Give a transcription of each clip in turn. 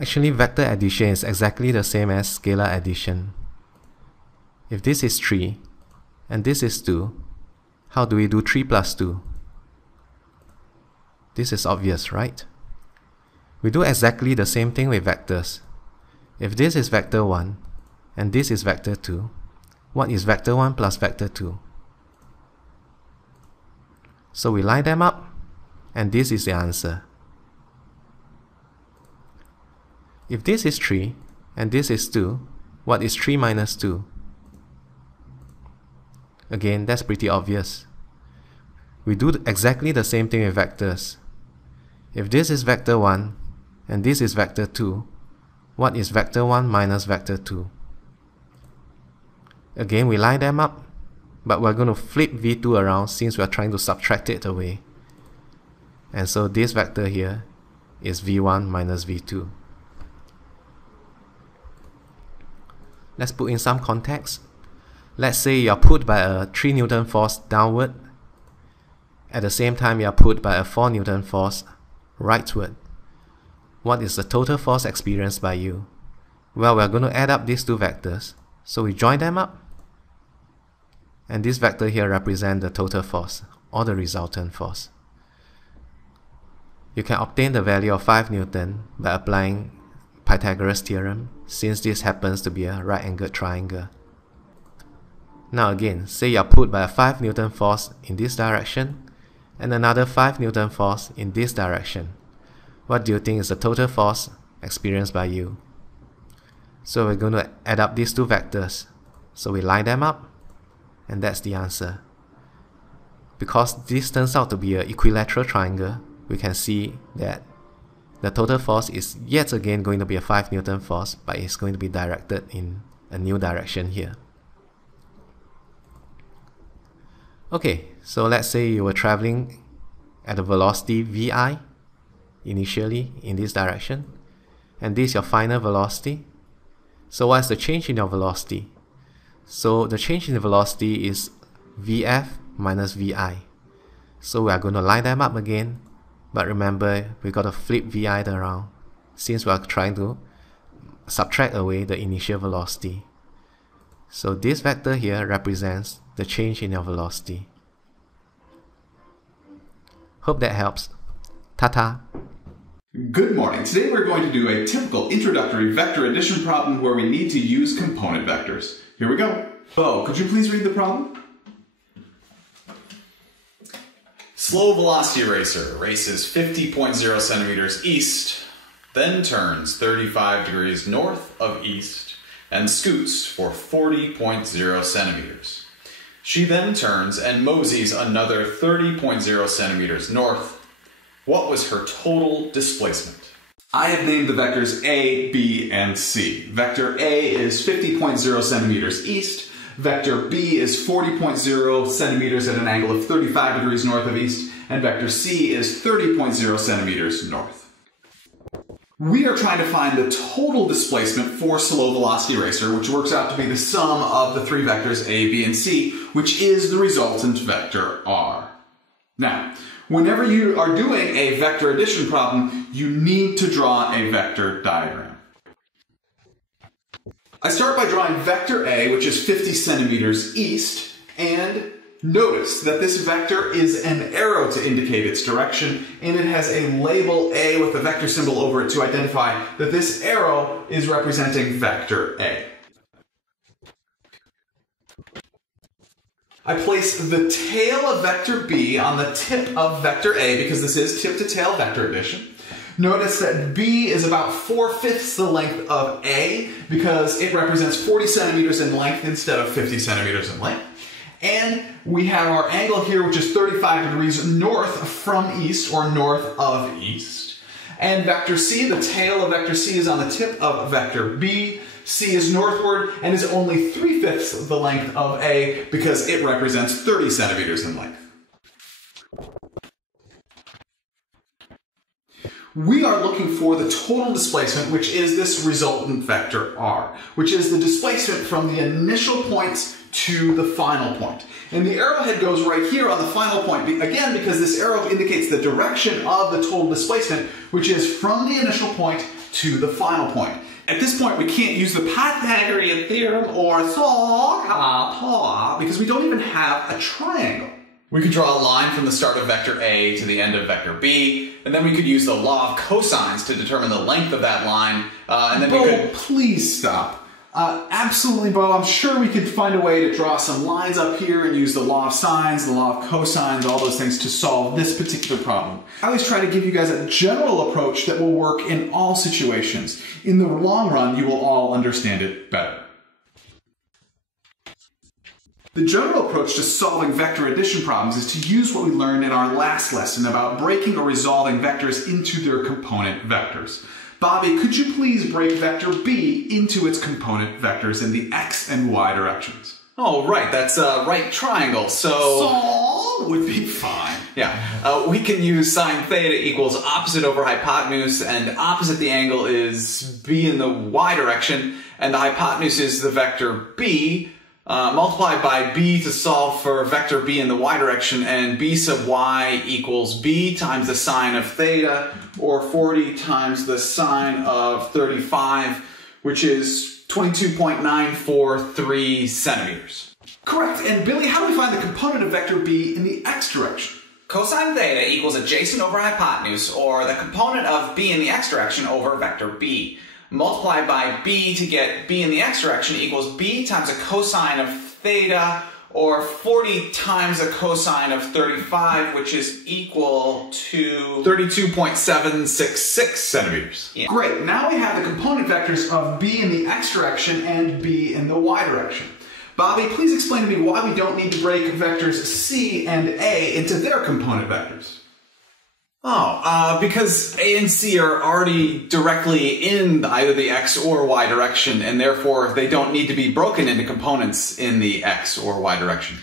Actually, vector addition is exactly the same as scalar addition. If this is 3 and this is 2, how do we do 3 plus 2? This is obvious, right? We do exactly the same thing with vectors. If this is vector 1 and this is vector 2, what is vector 1 plus vector 2? So we line them up, and this is the answer. If this is 3 and this is 2, what is 3 minus 2? Again, that's pretty obvious. We do exactly the same thing with vectors. If this is vector 1 and this is vector 2, what is vector 1 minus vector 2? Again, we line them up, but we're going to flip v2 around since we're trying to subtract it away. And so this vector here is v1 minus v2. Let's put in some context. Let's say you are put by a 3 Newton force downward. At the same time, you are put by a 4 Newton force rightward. What is the total force experienced by you? Well, we're going to add up these two vectors. So we join them up. And this vector here represents the total force, or the resultant force. You can obtain the value of 5 Newton by applying Pythagoras theorem, since this happens to be a right-angled triangle. Now again, say you are put by a 5 Newton force in this direction and another 5 Newton force in this direction. What do you think is the total force experienced by you? So we're going to add up these two vectors. So we line them up, and that's the answer. Because this turns out to be an equilateral triangle, we can see that the total force is yet again going to be a 5 Newton force, but it's going to be directed in a new direction here. Okay, so let's say you were traveling at a velocity vi initially in this direction, and this is your final velocity. So what's the change in your velocity? So the change in the velocity is vf minus vi. So we are going to line them up again, but remember we got to flip vi around since we are trying to subtract away the initial velocity. So this vector here represents the change in your velocity. Hope that helps. Ta-ta! Good morning. Today we're going to do a typical introductory vector addition problem where we need to use component vectors. Here we go. Bo, could you please read the problem? Slow velocity racer races 50.0 centimeters east, then turns 35 degrees north of east and scoots for 40.0 centimeters. She then turns and moseys another 30.0 centimeters north. What was her total displacement? I have named the vectors A, B, and C. Vector A is 50.0 centimeters east. Vector B is 40.0 centimeters at an angle of 35 degrees north of east. And vector C is 30.0 centimeters north. We are trying to find the total displacement for slow velocity racer, which works out to be the sum of the three vectors A, B, and C, which is the resultant vector R. Now, whenever you are doing a vector addition problem, you need to draw a vector diagram. I start by drawing vector A, which is 50 centimeters east, and notice that this vector is an arrow to indicate its direction, and it has a label A with a vector symbol over it to identify that this arrow is representing vector A. I place the tail of vector B on the tip of vector A because this is tip-to-tail vector addition. Notice that B is about 4/5 the length of A because it represents 40 centimeters in length instead of 50 centimeters in length. And we have our angle here, which is 35 degrees north from east, or north of east. And vector C, the tail of vector C is on the tip of vector B. C is northward and is only 3/5 the length of A because it represents 30 centimeters in length. We are looking for the total displacement, which is this resultant vector R, which is the displacement from the initial point to the final point. And the arrowhead goes right here on the final point, again, because this arrow indicates the direction of the total displacement, which is from the initial point to the final point. At this point, we can't use the Pythagorean theorem or because we don't even have a triangle. We could draw a line from the start of vector A to the end of vector B, and then we could use the law of cosines to determine the length of that line, and then we could... Please stop. Absolutely, Bo. I'm sure we could find a way to draw some lines up here and use the law of sines, the law of cosines, all those things to solve this particular problem. I always try to give you guys a general approach that will work in all situations. In the long run, you will all understand it better. The general approach to solving vector addition problems is to use what we learned in our last lesson about breaking or resolving vectors into their component vectors. Bobby, could you please break vector B into its component vectors in the x and y directions? Oh, right, that's a right triangle, so would be fine. Yeah, we can use sine theta equals opposite over hypotenuse, and opposite the angle is b in the y direction, and the hypotenuse is the vector b, multiplied by b to solve for vector b in the y direction, and b sub y equals b times the sine of theta, or 40 times the sine of 35, which is 22.943 centimeters. Correct. And Billy, how do we find the component of vector b in the x direction? Cosine theta equals adjacent over hypotenuse, or the component of b in the x direction over vector b. Multiply by b to get b in the x direction equals b times a cosine of theta, or 40 times a cosine of 35, which is equal to 32.766 centimeters. Yeah. Great. Now we have the component vectors of b in the x direction and b in the y direction. Bobby, please explain to me why we don't need to break vectors c and a into their component vectors. Oh, because A and C are already directly in either the x or y direction, and therefore they don't need to be broken into components in the x or y direction.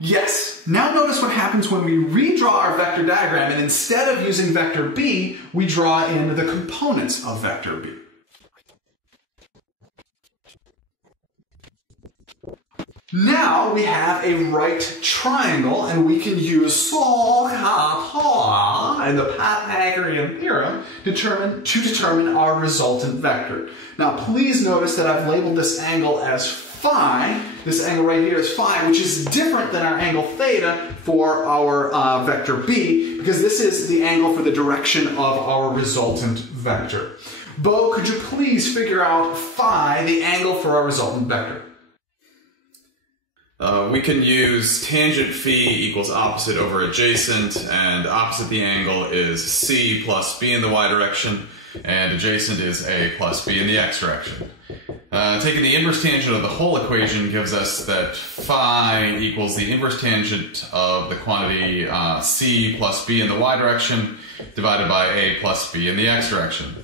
Yes. Now notice what happens when we redraw our vector diagram, and instead of using vector b, we draw in the components of vector b. Now we have a right triangle, and we can use and the Pythagorean theorem to determine our resultant vector. Now please notice that I've labeled this angle as phi. This angle right here is phi, which is different than our angle theta for our vector b, because this is the angle for the direction of our resultant vector. Bo, could you please figure out phi, the angle for our resultant vector? We can use tangent phi equals opposite over adjacent, and opposite the angle is c plus b in the y direction, and adjacent is a plus b in the x direction. Taking the inverse tangent of the whole equation gives us that phi equals the inverse tangent of the quantity c plus b in the y direction divided by a plus b in the x direction.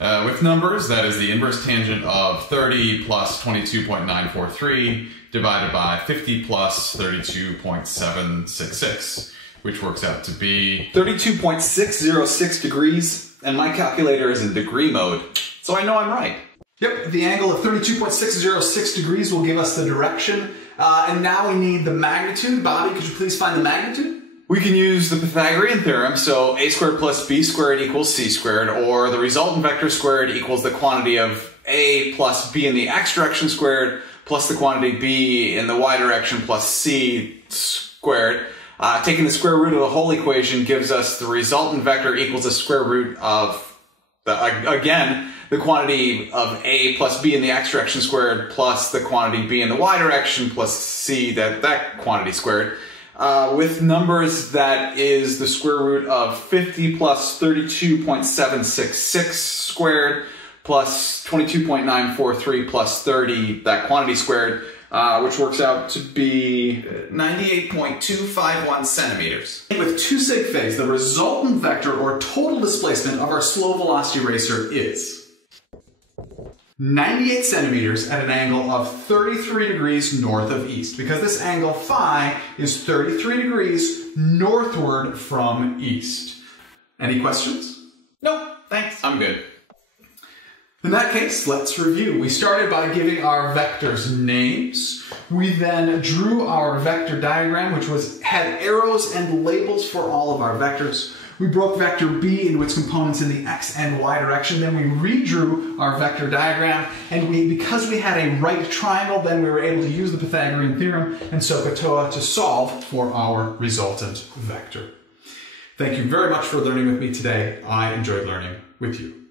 With numbers, that is the inverse tangent of 30 plus 22.943 divided by 50 plus 32.766, which works out to be 32.606 degrees, and my calculator is in degree mode, so I know I'm right. Yep, the angle of 32.606 degrees will give us the direction, and now we need the magnitude. Bobby, could you please find the magnitude? We can use the Pythagorean theorem, so a squared plus b squared equals c squared, or the resultant vector squared equals the quantity of a plus b in the x direction squared plus the quantity b in the y direction plus c squared. Taking the square root of the whole equation gives us the resultant vector equals the square root of, again, the quantity of a plus b in the x direction squared plus the quantity b in the y direction plus c, that quantity squared. With numbers, that is the square root of 50 plus 32.766 squared plus 22.943 plus 30, that quantity squared, which works out to be 98.251 centimeters. With 2 sig figs, the resultant vector or total displacement of our slow velocity racer is 98 centimeters at an angle of 33 degrees north of east, because this angle phi is 33 degrees northward from east. Any questions? Nope, thanks. I'm good. In that case, let's review. We started by giving our vectors names. We then drew our vector diagram, which had arrows and labels for all of our vectors. We broke vector b into its components in the x and y direction. Then we redrew our vector diagram. And because we had a right triangle, then we were able to use the Pythagorean theorem and SOHCAHTOA to solve for our resultant vector. Thank you very much for learning with me today. I enjoyed learning with you.